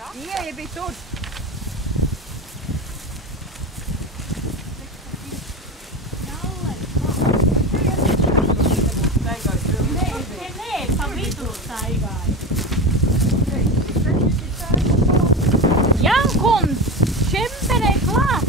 Ieja bija tur. Nē, pa vidu staigāja. Jankums, šemperei klāt.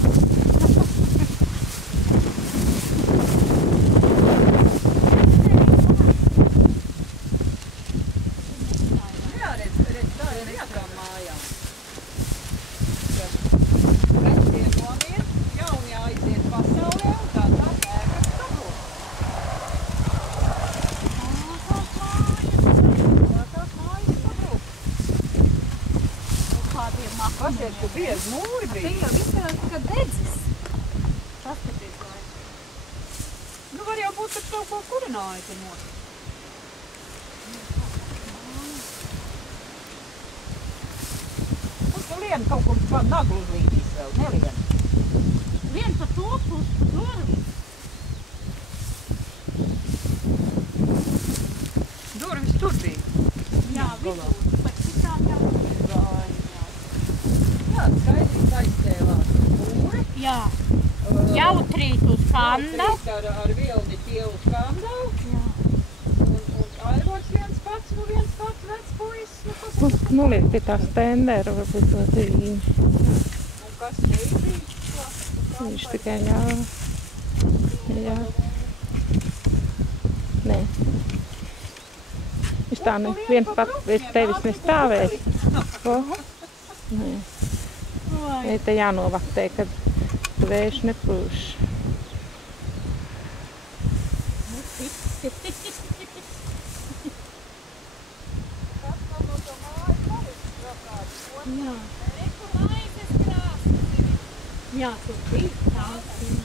Pasies, ka biezi mūri bija. Te jau izskatās, ka dedzis. Paskaties, lai. Nu, var jau būt, ka kaut ko kurināja te mot. Un tu lien kaut kur pa naglu uzlīdīs vēl, nelien. Vien pa to pusi, pa durvis. Durvis tur bija. Jā, vidū. Pat citā jau. Jā, skaidrīt aizstēlās mūri. Jā. Jautrīt uz Kandavu. Jautrīt ar vilni tie uz Kandavu. Jā. Un Aivots viens pats, nu viens pats vecs puisis. Nu, liek pie tā stendera, varbūt to zīmi. Un kas šeit bija? Viņš tikai ļāva. Jā. Nē. Viņš tā vien pat pēc tevis nestāvēs. Nē. Vai te jānovaktē, kad vējš nepūš. Jā. Jā, tur bija tās.